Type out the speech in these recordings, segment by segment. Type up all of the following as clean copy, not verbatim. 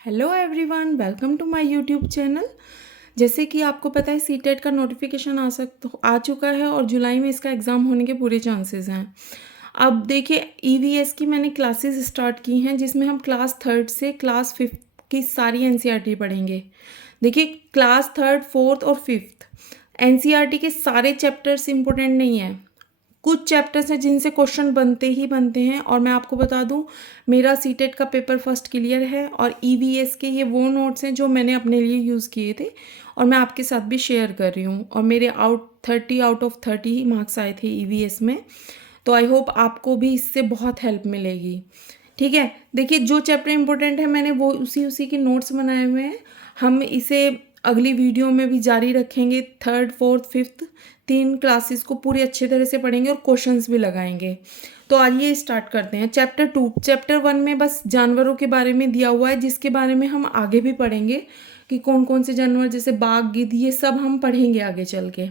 Hello everyone, welcome to my YouTube channel. जैसे कि आपको पता है सीटेट का नोटिफिकेशन आ चुका है और जुलाई में इसका एग्ज़ाम होने के पूरे चांसेस हैं। अब देखिए ईवीएस की मैंने क्लासेस स्टार्ट की हैं जिसमें हम क्लास थर्ड से क्लास फिफ्थ की सारी एनसीईआरटी पढ़ेंगे। देखिए क्लास थर्ड फोर्थ और फिफ्थ एनसीईआरटी के सारे चैप्टर्स इंपॉर्टेंट नहीं है। कुछ चैप्टर्स हैं जिनसे क्वेश्चन बनते ही बनते हैं और मैं आपको बता दूं मेरा सीटेट का पेपर फर्स्ट क्लियर है और ईवीएस के ये वो नोट्स हैं जो मैंने अपने लिए यूज़ किए थे और मैं आपके साथ भी शेयर कर रही हूँ और मेरे 30 आउट ऑफ 30 ही मार्क्स आए थे ईवीएस में। तो आई होप आपको भी इससे बहुत हेल्प मिलेगी। ठीक है, देखिए जो चैप्टर इंपॉर्टेंट है मैंने वो उसी उसी के नोट्स बनाए हुए हैं। हम इसे अगली वीडियो में भी जारी रखेंगे। थर्ड फोर्थ फिफ्थ 3 क्लासेस को पूरी अच्छे तरह से पढ़ेंगे और क्वेश्चंस भी लगाएंगे। तो आइए स्टार्ट करते हैं। चैप्टर 1 में बस जानवरों के बारे में दिया हुआ है जिसके बारे में हम आगे भी पढ़ेंगे कि कौन कौन से जानवर जैसे बाघ गिद्ध ये सब हम पढ़ेंगे आगे चल के।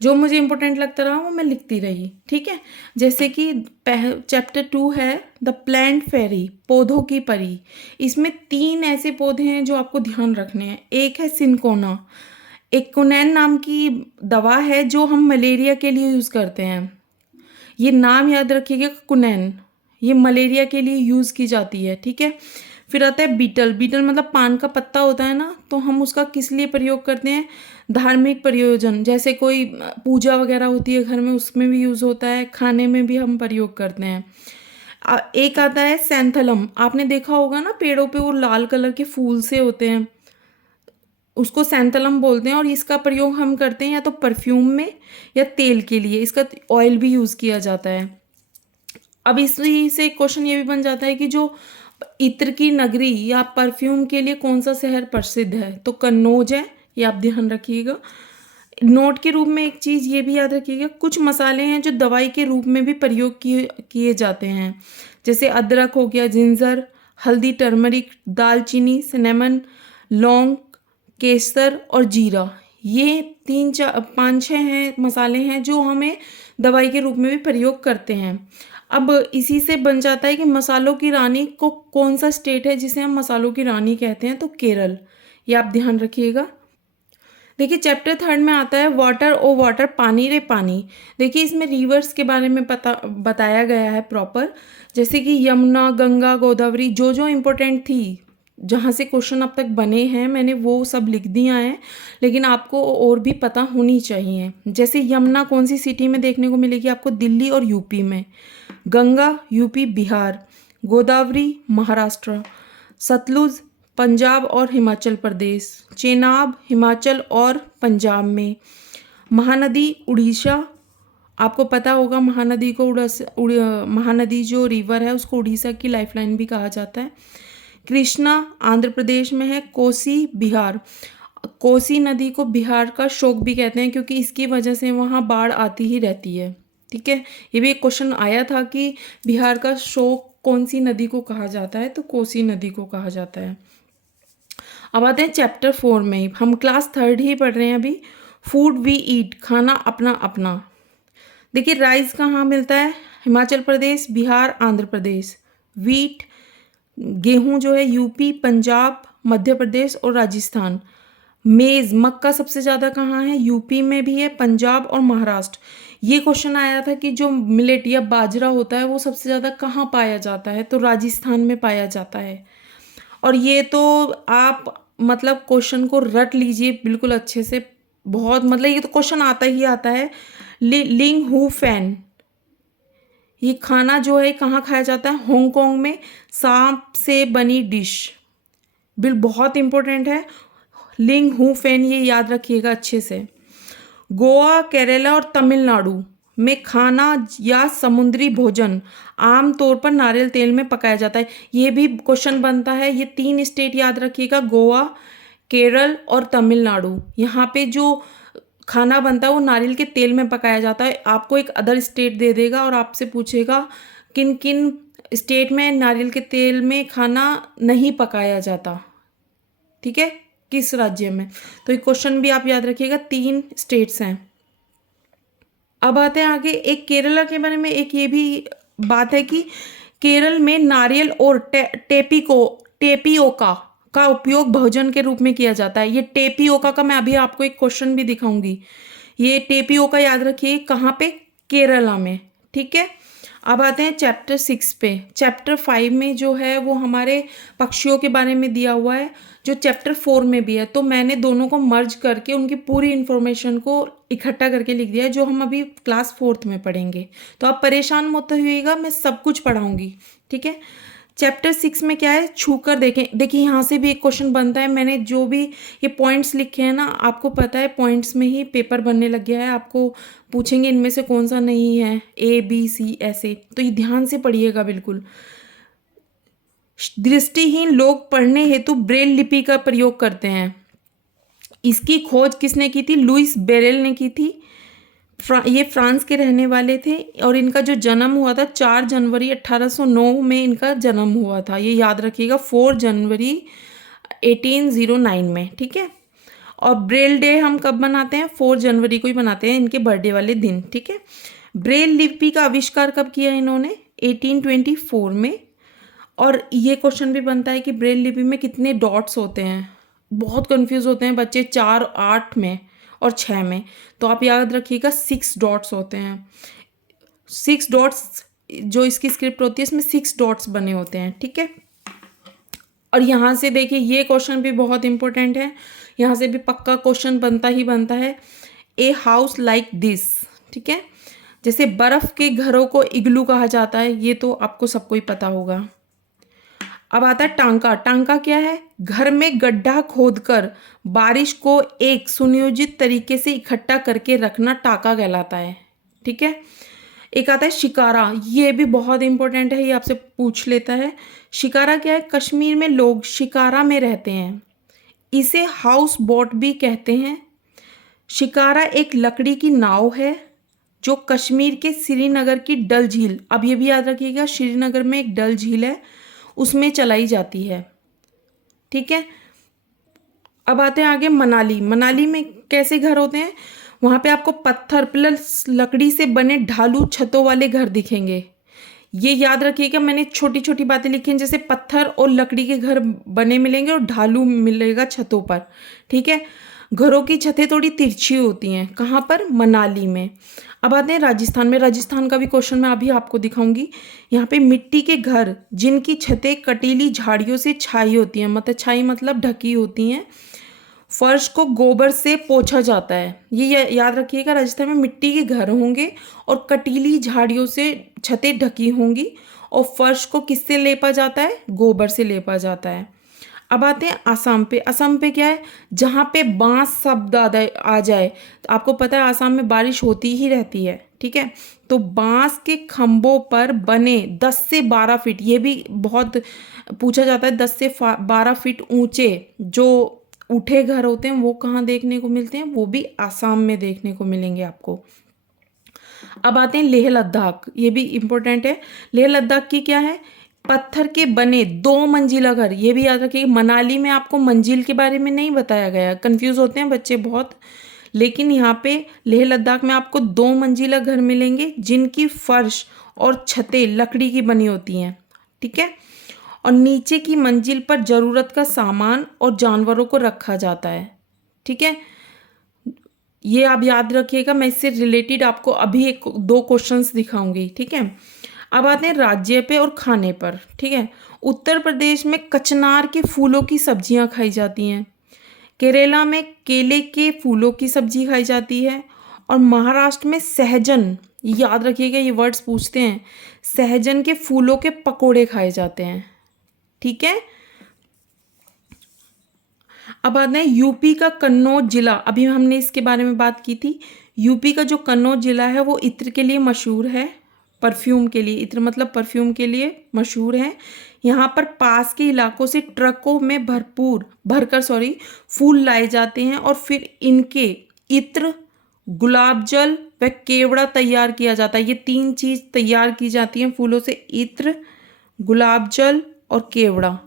जो मुझे इंपॉर्टेंट लगता रहा वो मैं लिखती रही। ठीक है, जैसे कि चैप्टर 2 है द प्लांट फेरी, पौधों की परी। इसमें 3 ऐसे पौधे हैं जो आपको ध्यान रखने हैं। एक है सिनकोना, एक कुनैन नाम की दवा है जो हम मलेरिया के लिए यूज़ करते हैं। ये नाम याद रखिएगा, कुनैन, ये मलेरिया के लिए यूज़ की जाती है। ठीक है, फिर आता है बीटल। बीटल मतलब पान का पत्ता होता है ना, तो हम उसका किस लिए प्रयोग करते हैं? धार्मिक प्रयोजन, जैसे कोई पूजा वगैरह होती है घर में उसमें भी यूज़ होता है, खाने में भी हम प्रयोग करते हैं। एक आता है सैंथलम, आपने देखा होगा ना पेड़ों पे वो लाल कलर के फूल से होते हैं, उसको सैंथलम बोलते हैं और इसका प्रयोग हम करते हैं या तो परफ्यूम में या तेल के लिए। इसका ऑयल भी यूज़ किया जाता है। अब इसी से क्वेश्चन ये भी बन जाता है कि जो इत्र की नगरी या परफ्यूम के लिए कौन सा शहर प्रसिद्ध है? तो कन्नौज है, ये आप ध्यान रखिएगा। नोट के रूप में एक चीज़ ये भी याद रखिएगा, कुछ मसाले हैं जो दवाई के रूप में भी प्रयोग किए किए जाते हैं, जैसे अदरक हो गया, जिंजर, हल्दी, टर्मरिक, दालचीनी, सिनेमन, लौंग, केसर और जीरा। ये 5-6 हैं मसाले हैं जो हमें दवाई के रूप में भी प्रयोग करते हैं। अब इसी से बन जाता है कि मसालों की रानी को कौन सा स्टेट है जिसे हम मसालों की रानी कहते हैं? तो केरल, ये आप ध्यान रखिएगा। देखिए चैप्टर 3 में आता है वाटर ओ वाटर, पानी रे पानी। देखिए इसमें रिवर्स के बारे में बताया गया है प्रॉपर, जैसे कि यमुना, गंगा, गोदावरी, जो जो इम्पोर्टेंट थी जहाँ से क्वेश्चन अब तक बने हैं मैंने वो सब लिख दिया है, लेकिन आपको और भी पता होनी चाहिए। जैसे यमुना कौन सी सिटी में देखने को मिलेगी आपको? दिल्ली और यूपी में। गंगा यूपी बिहार, गोदावरी महाराष्ट्र, सतलुज पंजाब और हिमाचल प्रदेश, चेनाब हिमाचल और पंजाब में, महानदी उड़ीसा, आपको पता होगा महानदी को महानदी जो रिवर है उसको उड़ीसा की लाइफलाइन भी कहा जाता है। कृष्णा आंध्र प्रदेश में है, कोसी बिहार। कोसी नदी को बिहार का शोक भी कहते हैं क्योंकि इसकी वजह से वहाँ बाढ़ आती ही रहती है। ठीक है, ये भी एक क्वेश्चन आया था कि बिहार का शोक कौन सी नदी को कहा जाता है? तो कोसी नदी को कहा जाता है। अब आते हैं चैप्टर 4 में, ही हम क्लास थर्ड ही पढ़ रहे हैं अभी। फूड वी ईट, खाना अपना अपना। देखिए राइस कहाँ मिलता है? हिमाचल प्रदेश, बिहार, आंध्र प्रदेश। वीट गेहूं जो है यूपी, पंजाब, मध्य प्रदेश और राजस्थान। मेज़ मक्का सबसे ज़्यादा कहाँ है? यूपी में भी है, पंजाब और महाराष्ट्र। ये क्वेश्चन आया था कि जो मिलेट या बाजरा होता है वो सबसे ज़्यादा कहाँ पाया जाता है? तो राजस्थान में पाया जाता है। और ये तो आप मतलब क्वेश्चन को रट लीजिए बिल्कुल अच्छे से, बहुत मतलब ये तो क्वेश्चन आता ही आता है। लिंग हु फैन, ये खाना जो है कहाँ खाया जाता है? हांगकांग में। सांप से बनी डिश, बहुत इंपॉर्टेंट है। लिंग हु फैन, ये याद रखिएगा अच्छे से। गोवा, केरला और तमिलनाडु में खाना या समुद्री भोजन आमतौर पर नारियल तेल में पकाया जाता है। ये भी क्वेश्चन बनता है। ये 3 स्टेट याद रखिएगा, गोवा, केरल और तमिलनाडु। यहाँ पे जो खाना बनता है वो नारियल के तेल में पकाया जाता है। आपको एक अदर स्टेट दे देगा और आपसे पूछेगा किन किन स्टेट में नारियल के तेल में खाना नहीं पकाया जाता। ठीक है, किस राज्य में? तो ये क्वेश्चन भी आप याद रखिएगा, 3 स्टेट्स हैं। अब आते हैं आगे, एक केरला के बारे में एक ये भी बात है कि केरल में नारियल और टेपिको टेपियोका का उपयोग भोजन के रूप में किया जाता है। ये टेपियोका का मैं अभी आपको एक क्वेश्चन भी दिखाऊंगी। ये टेपियोका याद रखिए कहाँ पे, केरला में। ठीक है, अब आते हैं चैप्टर 6 पे। चैप्टर 5 में जो है वो हमारे पक्षियों के बारे में दिया हुआ है, जो चैप्टर 4 में भी है। तो मैंने दोनों को मर्ज करके उनकी पूरी इन्फॉर्मेशन को इकट्ठा करके लिख दिया है, जो हम अभी क्लास 4th में पढ़ेंगे। तो आप परेशान मत होइएगा, मैं सब कुछ पढ़ाऊँगी। ठीक है, चैप्टर 6 में क्या है, छूकर देखें। देखिए यहाँ से भी एक क्वेश्चन बनता है। मैंने जो भी ये पॉइंट्स लिखे हैं ना, आपको पता है पॉइंट्स में ही पेपर बनने लग गया है। आपको पूछेंगे इनमें से कौन सा नहीं है, A B C ऐसे। तो ये ध्यान से पढ़िएगा बिल्कुल। दृष्टिहीन लोग पढ़ने हेतु ब्रेल लिपि का प्रयोग करते हैं। इसकी खोज किसने की थी, लुइस बेरेल ने की थी। ये फ्रांस के रहने वाले थे और इनका जो जन्म हुआ था 4 जनवरी 1809 में इनका जन्म हुआ था। ये याद रखिएगा, 4 जनवरी 1809 में। ठीक है, और ब्रेल डे हम कब मनाते हैं, 4 जनवरी को ही मनाते हैं, इनके बर्थडे वाले दिन। ठीक है, ब्रेल लिपि का आविष्कार कब किया इन्होंने, 1824 में। और ये क्वेश्चन भी बनता है कि ब्रेल लिपि में कितने डॉट्स होते हैं। बहुत कंफ्यूज होते हैं बच्चे 4, 8 में और 6 में। तो आप याद रखिएगा 6 डॉट्स होते हैं। 6 डॉट्स जो इसकी स्क्रिप्ट होती है इसमें 6 डॉट्स बने होते हैं। ठीक है, और यहाँ से देखिए ये क्वेश्चन भी बहुत इंपॉर्टेंट है। यहाँ से भी पक्का क्वेश्चन बनता ही बनता है, ए हाउस लाइक दिस। ठीक है, जैसे बर्फ के घरों को इग्लू कहा जाता है, ये तो आपको सबको ही पता होगा। अब आता है टांका। टांका क्या है, घर में गड्ढा खोदकर बारिश को एक सुनियोजित तरीके से इकट्ठा करके रखना टांका कहलाता है। ठीक है, एक आता है शिकारा। ये भी बहुत इंपॉर्टेंट है, ये आपसे पूछ लेता है। शिकारा क्या है, कश्मीर में लोग शिकारा में रहते हैं, इसे हाउस बोट भी कहते हैं। शिकारा एक लकड़ी की नाव है जो कश्मीर के श्रीनगर की डल झील, अब ये भी याद रखिएगा श्रीनगर में एक डल झील है, उसमें चलाई जाती है। ठीक है, अब आते हैं आगे मनाली। मनाली में कैसे घर होते हैं, वहाँ पे आपको पत्थर प्लस लकड़ी से बने ढालू छतों वाले घर दिखेंगे। ये याद रखिएगा, मैंने छोटी छोटी बातें लिखी हैं, जैसे पत्थर और लकड़ी के घर बने मिलेंगे और ढालू मिलेगा छतों पर। ठीक है, घरों की छतें थोड़ी तिरछी होती हैं। कहाँ पर, मनाली में। अब आते हैं राजस्थान में। राजस्थान का भी क्वेश्चन मैं अभी आपको दिखाऊंगी। यहाँ पे मिट्टी के घर जिनकी छतें कटीली झाड़ियों से छाई होती हैं, मतलब छाई मतलब ढकी होती हैं। फर्श को गोबर से पोंछा जाता है। ये याद रखिएगा, राजस्थान में मिट्टी के घर होंगे और कटीली झाड़ियों से छतें ढकी होंगी और फर्श को किससे लेपा जाता है, गोबर से लेपा जाता है। अब आते हैं आसाम पे। आसाम पे क्या है, जहाँ पे बांस शब्द आ जाए। तो आपको पता है आसाम में बारिश होती ही रहती है। ठीक है, तो बांस के खंभों पर बने 10 से 12 फीट, ये भी बहुत पूछा जाता है, 10 से 12 फीट ऊंचे जो उठे घर होते हैं वो कहाँ देखने को मिलते हैं, वो भी आसाम में देखने को मिलेंगे आपको। अब आते हैं लेह लद्दाख। ये भी इम्पोर्टेंट है। लेह लद्दाख की क्या है, पत्थर के बने 2 मंजिला घर। ये भी याद रखिए, मनाली में आपको मंजिल के बारे में नहीं बताया गया, कंफ्यूज होते हैं बच्चे बहुत। लेकिन यहाँ पे लेह लद्दाख में आपको 2 मंजिला घर मिलेंगे जिनकी फर्श और छतें लकड़ी की बनी होती हैं। ठीक है, और नीचे की मंजिल पर जरूरत का सामान और जानवरों को रखा जाता है। ठीक है, ये आप याद रखिएगा, मैं इससे रिलेटेड आपको अभी 1-2 क्वेश्चंस दिखाऊंगी। ठीक है, अब आते हैं राज्य पे और खाने पर। ठीक है, उत्तर प्रदेश में कचनार के फूलों की सब्जियां खाई जाती हैं। केरला में केले के फूलों की सब्जी खाई जाती है। और महाराष्ट्र में सहजन, याद रखिएगा ये वर्ड्स पूछते हैं, सहजन के फूलों के पकोड़े खाए जाते हैं। ठीक है, अब आते हैं यूपी का कन्नौज जिला। अभी हमने इसके बारे में बात की थी। यूपी का जो कन्नौज जिला है वो इत्र के लिए मशहूर है, परफ्यूम के लिए। इत्र मतलब परफ्यूम के लिए मशहूर है। यहाँ पर पास के इलाकों से ट्रकों में भरकर फूल लाए जाते हैं और फिर इनके इत्र, गुलाब जल व केवड़ा तैयार किया जाता है। ये 3 चीज़ तैयार की जाती हैं फूलों से, इत्र, गुलाब जल और केवड़ा।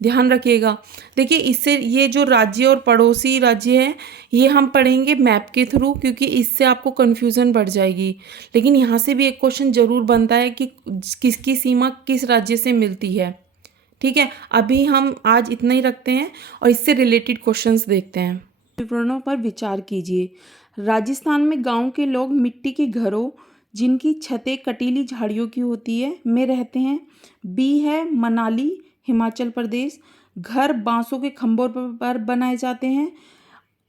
ध्यान रखिएगा। देखिए इससे ये जो राज्य और पड़ोसी राज्य हैं ये हम पढ़ेंगे मैप के थ्रू, क्योंकि इससे आपको कन्फ्यूज़न बढ़ जाएगी। लेकिन यहाँ से भी एक क्वेश्चन जरूर बनता है कि किसकी सीमा किस राज्य से मिलती है। ठीक है, अभी हम आज इतना ही रखते हैं और इससे रिलेटेड क्वेश्चंस देखते हैं। विवरणों पर विचार कीजिए। राजस्थान में गांव के लोग मिट्टी के घरों, जिनकी छतें कटीली झाड़ियों की होती है, में रहते हैं। बी है मनाली, हिमाचल प्रदेश, घर बांसों के खंभों पर बनाए जाते हैं।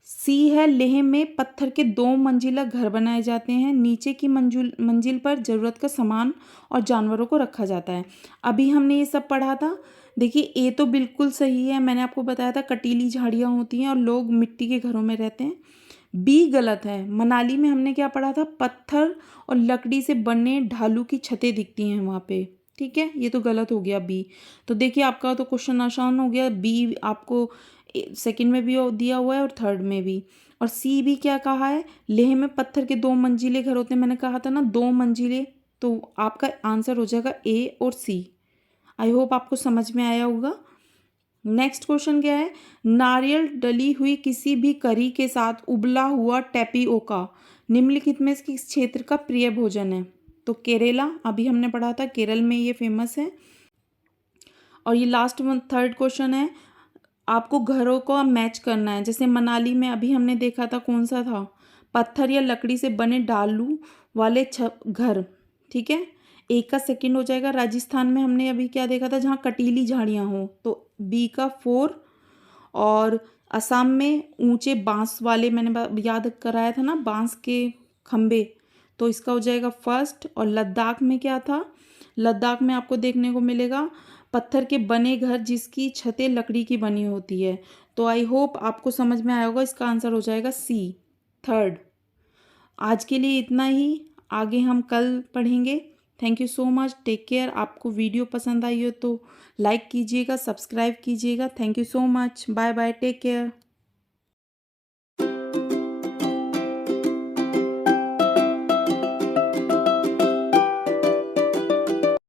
सी है लेह में पत्थर के 2 मंजिला घर बनाए जाते हैं। नीचे की मंजिल पर ज़रूरत का सामान और जानवरों को रखा जाता है। अभी हमने ये सब पढ़ा था। देखिए, ए तो बिल्कुल सही है, मैंने आपको बताया था कटीली झाड़ियाँ होती हैं और लोग मिट्टी के घरों में रहते हैं। बी गलत है। मनाली में हमने क्या पढ़ा था, पत्थर और लकड़ी से बने ढालू की छतें दिखती हैं वहाँ पे। ठीक है, ये तो गलत हो गया बी। तो देखिए, आपका तो क्वेश्चन आसान हो गया। बी आपको सेकंड में भी दिया हुआ है और थर्ड में भी। और सी भी क्या कहा है, लेह में पत्थर के 2 मंजिले घर होते हैं, मैंने कहा था ना 2 मंजिले। तो आपका आंसर हो जाएगा ए और सी। आई होप आपको समझ में आया होगा। नेक्स्ट क्वेश्चन क्या है, नारियल डली हुई किसी भी करी के साथ उबला हुआ टैपियोका निम्नलिखित में किस क्षेत्र का प्रिय भोजन है। तो केरला, अभी हमने पढ़ा था केरल में ये फेमस है। और ये लास्ट वन थर्ड क्वेश्चन है, आपको घरों को मैच करना है। जैसे मनाली में अभी हमने देखा था, कौन सा था, पत्थर या लकड़ी से बने डालू वाले घर। ठीक है, एक का सेकंड हो जाएगा। राजस्थान में हमने अभी क्या देखा था, जहाँ कटीली झाड़ियाँ हो, तो बी का 4। और असम में ऊंचे बांस वाले, मैंने याद कराया था ना, बांस के खंबे, तो इसका हो जाएगा फर्स्ट। और लद्दाख में क्या था, लद्दाख में आपको देखने को मिलेगा पत्थर के बने घर जिसकी छतें लकड़ी की बनी होती है। तो आई होप आपको समझ में आया होगा, इसका आंसर हो जाएगा सी, थर्ड। आज के लिए इतना ही, आगे हम कल पढ़ेंगे। Thank you so much, take care. आपको वीडियो पसंद आई हो तो लाइक कीजिएगा, सब्सक्राइब कीजिएगा। Thank you so much, bye bye, take care.